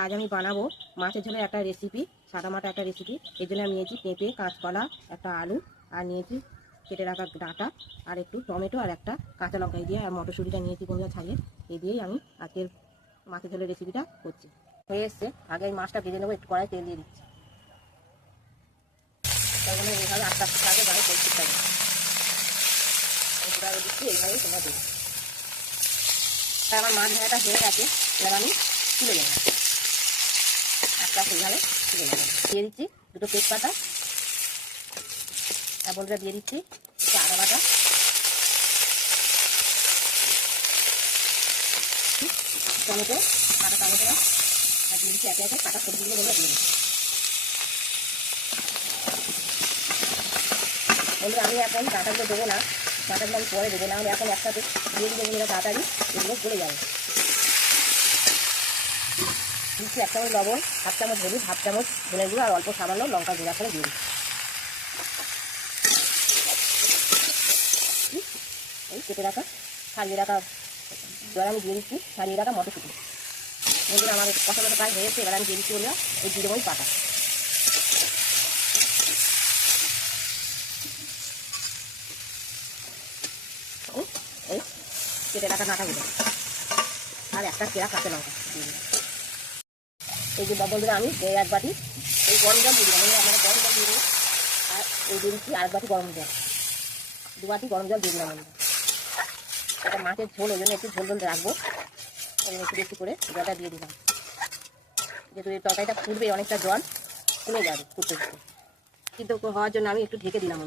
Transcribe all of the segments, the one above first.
আজ আমি বানাবো মাছের ঝোলের একটা রেসিপি, সাদামাটা একটা রেসিপি। এই জন্য আমি নিয়েছি পেঁপে, কাঁচকলা, একটা আলু, আর নিয়েছি কেটে রাখা ডাঁটা, আর একটু টমেটো, আর একটা কাঁচা লঙ্কা দিয়ে, আর মটরশুঁটিটা নিয়েছি বন্ধুরা ছাড়িয়ে। এই দিয়েই আমি আজকের মাছের ঝোলের রেসিপিটা করছি। হয়ে এসছে, আগে এই মাছটা ভেজে নেবো। একটু কড়াই তেল দিয়ে দিচ্ছি। তার জন্য এইভাবে আস্তে আস্তে আগে গাড়ি করতে হবে। দিচ্ছি এইভাবেই তোমরা দেবো। আমার মাছ ভাজাটা হয়ে গেছে, এবার আমি তুলে নেবো। আস্তে আস্তে এইভাবে তুলে নেবো। দিয়ে দিচ্ছি দুটো তেজপাতা, আর বন্ধুরা দিয়ে দিচ্ছি একটু আদা বাটা, টমেটো, কাটা টমেটো, আর দিয়ে দিচ্ছি একে একে কাটা সবজিগুলো বন্ধুরা দিয়ে দিচ্ছি। বন্ধুরা আমি এখন ডাঁটাগুলো দেবো না, ডাঁটাগুলো আমি পরে দেবো না, আমি এখন একসাথে দিয়ে দিলে বন্ধুরা তাড়াতাড়ি এগুলো গলে যাবে। দিচ্ছি 1 চামচ লবণ, 1/2 চামচ হলুদ, 1/2 চামচ ধনে গুঁড়ো, আর অল্প সামান্য লঙ্কা গুঁড়া করে দিয়ে দিচ্ছি। এই কেটে রাখা ছাড়িয়ে রাখা এবার আমি দিয়ে দিচ্ছি ছাড়িয়ে রাখা মটরশুঁটি। বন্ধুরা আমার কষানোটা কাজ হয়েছে, এবার আমি দিয়ে দিচ্ছি বন্ধুরা এই জিরে মরিচ বাটা। এই কেটে রাখা ডাঁটাগুলো, আর একটা কেরা কাঁচা লঙ্কা দিয়ে দিচ্ছি। এই যে বন্ধুরা আমি এই 1 বাটি এই গরম জল দিয়ে দিলাম। আপনারা গরম জল দিয়ে দেবো, আর এই দিয়ে দিচ্ছি 1 বাটি গরম জল, 2 বাটি গরম জল দিয়ে দিলাম। এটা মাছের ঝোল, ওই জন্য একটু ঝোল ঝোল রাখবো, একটু বেশি করে জলটা দিয়ে দিলাম। যেহেতু এই তরকারিটা ফুটবে, অনেকটা জল ফুলে যাবে ফুটতে ফুটতে, কিন্তু হওয়ার জন্য আমি একটু ঢেকে দিলাম।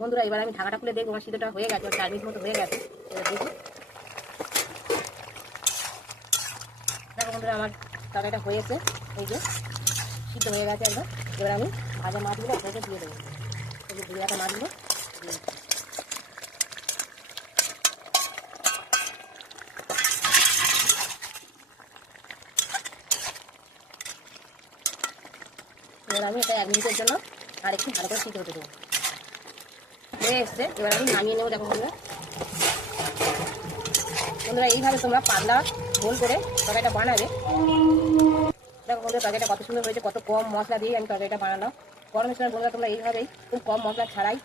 বন্ধুরা এবার আমি ঢাকাটা খুলে দেখবো আমার সিদ্ধটা হয়ে গেছে, 4 মিনিট মতো হয়ে গেছে। এবার দেখি, দেখো বন্ধুরা আমার তরকারিটা হয়েছে, এই যে সিদ্ধ হয়ে গেছে একদম। এবার আমি ভাজা মাছগুলো আপনাকে দিয়ে দেবো। এই যে ধুয়ে রাখা মাছগুলো দিয়ে দিচ্ছি। এবার আমি এটা 1 মিনিটের জন্য আর একটু ভালো করে সিদ্ধ হতে দেবো। হয়ে এসছে, এবার আমি নামিয়ে নেবো। দেখো বন্ধুরা, এইভাবে তোমরা পাতলা ঝোল করে তরকারিটা বানাবে। দেখো বন্ধুরা তরকারিটা কত সুন্দর হয়েছে, কত কম মশলা দিয়ে আমি তরকারিটা বানালাম। গরমের সময় বন্ধুরা তোমরা এইভাবেই খুব কম মশলা ছাড়াই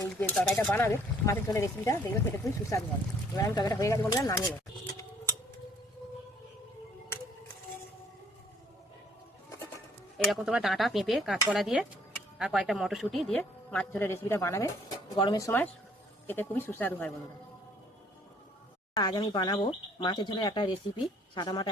এই যে তরকারিটা বানাবে, মাছের ঝোলের রেসিপিটা দেখবে খেতে খুবই সুস্বাদু হবে। এবার আমি তরকারিটা হয়ে গেছে বন্ধুরা, নামিয়ে নেব। এরকম তোমরা ডাঁটা, পেঁপে, কাঁচকলা দিয়ে আর কয়েকটা মটরশুঁটি দিয়ে মাছের ঝোলের রেসিপিটা বানাবে। গরমের সময় খেতে খুবই সুস্বাদু হয় বন্ধুরা। আজ আমি বানাবো মাছের ঝোলের একটা রেসিপি, সাদামাটা